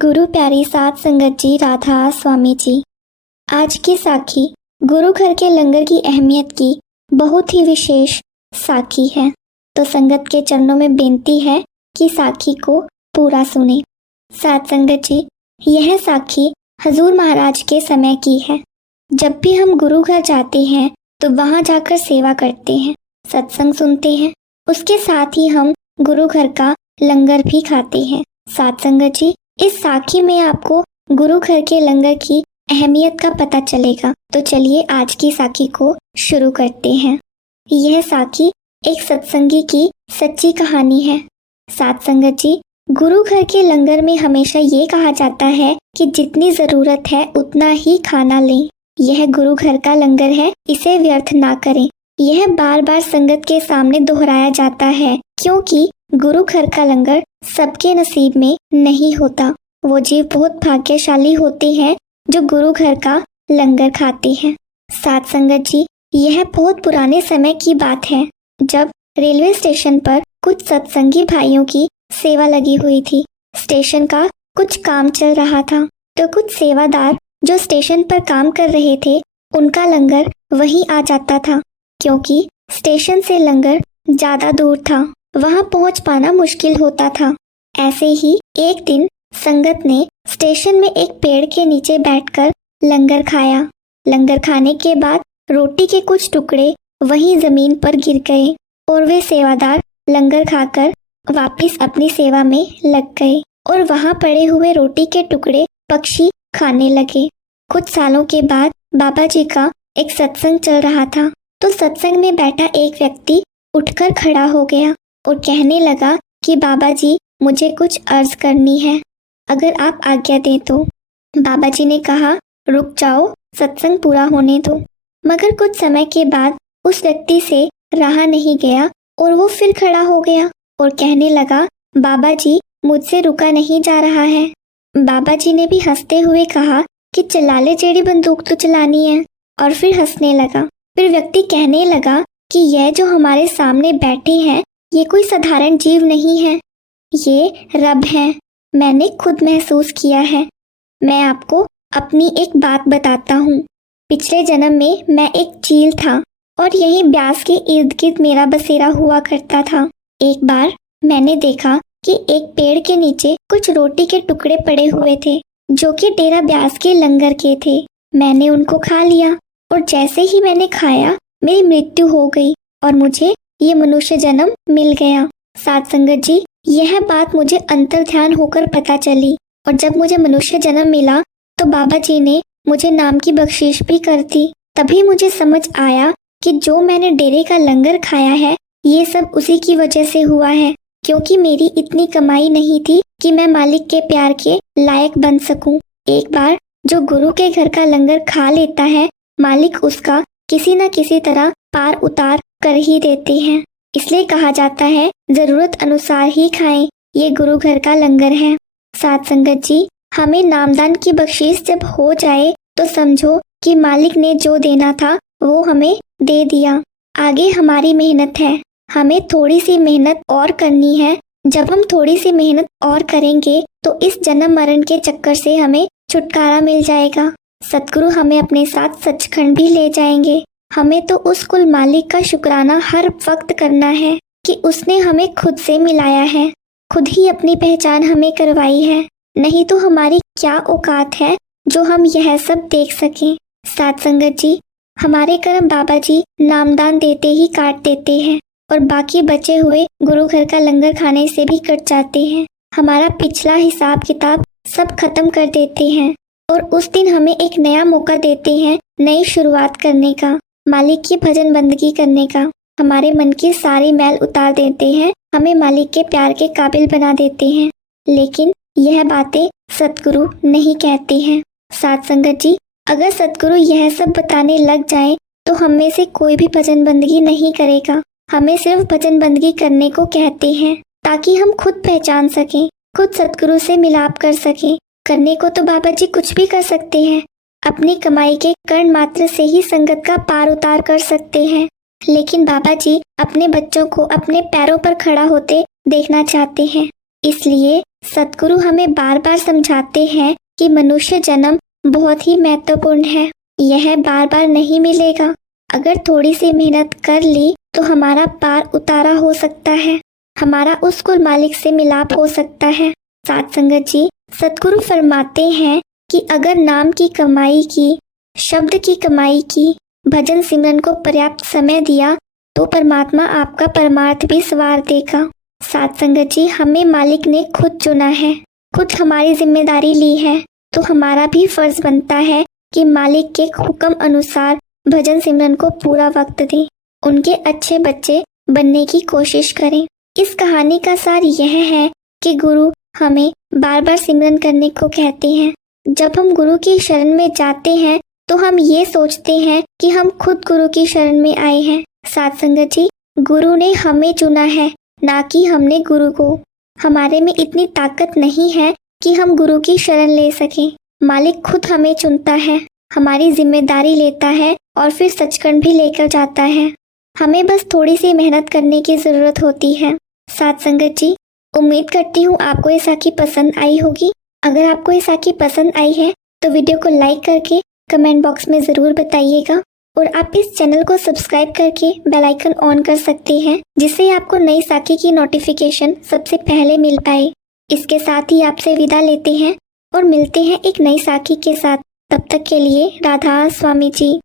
गुरु प्यारी साध संगत जी, राधा स्वामी जी। आज की साखी गुरु घर के लंगर की अहमियत की बहुत ही विशेष साखी है। तो संगत के चरणों में बेनती है कि साखी को पूरा सुने। साध संगत जी, यह साखी हजूर महाराज के समय की है। जब भी हम गुरु घर जाते हैं तो वहाँ जाकर सेवा करते हैं, सत्संग सुनते हैं, उसके साथ ही हम गुरु घर का लंगर भी खाते हैं। साध संगत जी, इस साखी में आपको गुरु घर के लंगर की अहमियत का पता चलेगा। तो चलिए आज की साखी को शुरू करते हैं। यह साखी एक सत्संगी की सच्ची कहानी है। साध संगत जी, गुरु घर के लंगर में हमेशा ये कहा जाता है कि जितनी जरूरत है उतना ही खाना लें। यह गुरु घर का लंगर है, इसे व्यर्थ ना करें। यह बार बार संगत के सामने दोहराया जाता है, क्योंकि गुरु घर का लंगर सबके नसीब में नहीं होता। वो जीव बहुत भाग्यशाली होते हैं जो गुरु घर का लंगर खाते हैं। साध संगत जी, यह बहुत पुराने समय की बात है, जब रेलवे स्टेशन पर कुछ सत्संगी भाइयों की सेवा लगी हुई थी। स्टेशन का कुछ काम चल रहा था, तो कुछ सेवादार जो स्टेशन पर काम कर रहे थे, उनका लंगर वहीं आ जाता था, क्योंकि स्टेशन से लंगर ज्यादा दूर था, वहां पहुंच पाना मुश्किल होता था। ऐसे ही एक दिन संगत ने स्टेशन में एक पेड़ के नीचे बैठकर लंगर खाया। लंगर खाने के बाद रोटी के कुछ टुकड़े वहीं जमीन पर गिर गए और वे सेवादार लंगर खाकर वापस अपनी सेवा में लग गए और वहां पड़े हुए रोटी के टुकड़े पक्षी खाने लगे। कुछ सालों के बाद बाबा जी का एक सत्संग चल रहा था, तो सत्संग में बैठा एक व्यक्ति उठकर खड़ा हो गया और कहने लगा कि बाबा जी, मुझे कुछ अर्ज करनी है, अगर आप आज्ञा दें तो। बाबा जी ने कहा, रुक जाओ, सत्संग पूरा होने दो। मगर कुछ समय के बाद उस व्यक्ति से रहा नहीं गया और वो फिर खड़ा हो गया और कहने लगा, बाबा जी, मुझसे रुका नहीं जा रहा है। बाबा जी ने भी हंसते हुए कहा कि चला ले, जेड़ी बंदूक तो चलानी है, और फिर हंसने लगा। फिर व्यक्ति कहने लगा कि यह जो हमारे सामने बैठे हैं, ये कोई साधारण जीव नहीं है, ये रब हैं। मैंने खुद महसूस किया है। मैं आपको अपनी एक बात बताता हूँ। पिछले जन्म में मैं एक चील था और यहीं ब्यास के इर्द गिर्द मेरा बसेरा हुआ करता था। एक बार मैंने देखा कि एक पेड़ के नीचे कुछ रोटी के टुकड़े पड़े हुए थे, जो कि डेरा ब्यास के लंगर के थे। मैंने उनको खा लिया और जैसे ही मैंने खाया, मेरी मृत्यु हो गई और मुझे ये मनुष्य जन्म मिल गया। साध संगत जी, यह बात मुझे अंतर ध्यान होकर पता चली और जब मुझे मनुष्य जन्म मिला तो बाबा जी ने मुझे नाम की बख्शीश भी कर दी। तभी मुझे समझ आया कि जो मैंने डेरे का लंगर खाया है, ये सब उसी की वजह से हुआ है, क्योंकि मेरी इतनी कमाई नहीं थी कि मैं मालिक के प्यार के लायक बन सकूं। एक बार जो गुरु के घर का लंगर खा लेता है, मालिक उसका किसी न किसी तरह पार उतार कर ही देते हैं। इसलिए कहा जाता है, जरूरत अनुसार ही खाएं, ये गुरु घर का लंगर है। साध संगत जी, हमें नामदान की बख्शीश जब हो जाए तो समझो कि मालिक ने जो देना था वो हमें दे दिया। आगे हमारी मेहनत है, हमें थोड़ी सी मेहनत और करनी है। जब हम थोड़ी सी मेहनत और करेंगे तो इस जन्म मरण के चक्कर से हमें छुटकारा मिल जाएगा। सतगुरु हमें अपने साथ सचखंड भी ले जाएंगे। हमें तो उस कुल मालिक का शुक्राना हर वक्त करना है कि उसने हमें खुद से मिलाया है, खुद ही अपनी पहचान हमें करवाई है। नहीं तो हमारी क्या औकात है जो हम यह सब देख सकें। साध संगत जी, हमारे कर्म बाबा जी नामदान देते ही काट देते हैं और बाकी बचे हुए गुरु घर का लंगर खाने से भी कट जाते हैं। हमारा पिछला हिसाब किताब सब खत्म कर देते हैं और उस दिन हमें एक नया मौका देते हैं, नई शुरुआत करने का, मालिक की भजन बंदगी करने का। हमारे मन की सारी मैल उतार देते हैं, हमें मालिक के प्यार के काबिल बना देते हैं। लेकिन यह बातें सतगुरु नहीं कहते हैं। साध संगत जी, अगर सतगुरु यह सब बताने लग जाएं, तो हम में से कोई भी भजन बंदगी नहीं करेगा। हमें सिर्फ भजन बंदगी करने को कहते हैं, ताकि हम खुद पहचान सकें, खुद सतगुरु से मिलाप कर सकें। करने को तो बाबा जी कुछ भी कर सकते हैं, अपनी कमाई के कर्ण मात्र से ही संगत का पार उतार कर सकते हैं। लेकिन बाबा जी अपने बच्चों को अपने पैरों पर खड़ा होते देखना चाहते हैं। इसलिए सतगुरु हमें बार बार समझाते हैं कि मनुष्य जन्म बहुत ही महत्वपूर्ण है। यह बार बार नहीं मिलेगा। अगर थोड़ी सी मेहनत कर ली तो हमारा पार उतारा हो सकता है, हमारा उस कुल मालिक से मिलाप हो सकता है। साथ संगत जी, सतगुरु फरमाते हैं कि अगर नाम की कमाई की, शब्द की कमाई की, भजन सिमरन को पर्याप्त समय दिया तो परमात्मा आपका परमार्थ भी सवार देगा। साथ संगत जी, हमें मालिक ने खुद चुना है, खुद हमारी जिम्मेदारी ली है, तो हमारा भी फर्ज बनता है कि मालिक के हुक्म अनुसार भजन सिमरन को पूरा वक्त दें, उनके अच्छे बच्चे बनने की कोशिश करें। इस कहानी का सार यह है कि गुरु हमें बार बार सिमरन करने को कहते हैं। जब हम गुरु की शरण में जाते हैं तो हम ये सोचते हैं कि हम खुद गुरु की शरण में आए हैं। साथ संगत जी, गुरु ने हमें चुना है, ना कि हमने गुरु को। हमारे में इतनी ताकत नहीं है कि हम गुरु की शरण ले सकें। मालिक खुद हमें चुनता है, हमारी जिम्मेदारी लेता है और फिर सचखंड भी लेकर जाता है। हमें बस थोड़ी सी मेहनत करने की ज़रूरत होती है। साथ संगत जी, उम्मीद करती हूँ आपको ये साखी पसंद आई होगी। अगर आपको ये साखी पसंद आई है तो वीडियो को लाइक करके कमेंट बॉक्स में ज़रूर बताइएगा, और आप इस चैनल को सब्सक्राइब करके बेल आइकन ऑन कर सकते हैं, जिससे आपको नई साखी की नोटिफिकेशन सबसे पहले मिल पाए। इसके साथ ही आपसे विदा लेते हैं और मिलते हैं एक नई साखी के साथ। तब तक के लिए राधा स्वामी जी।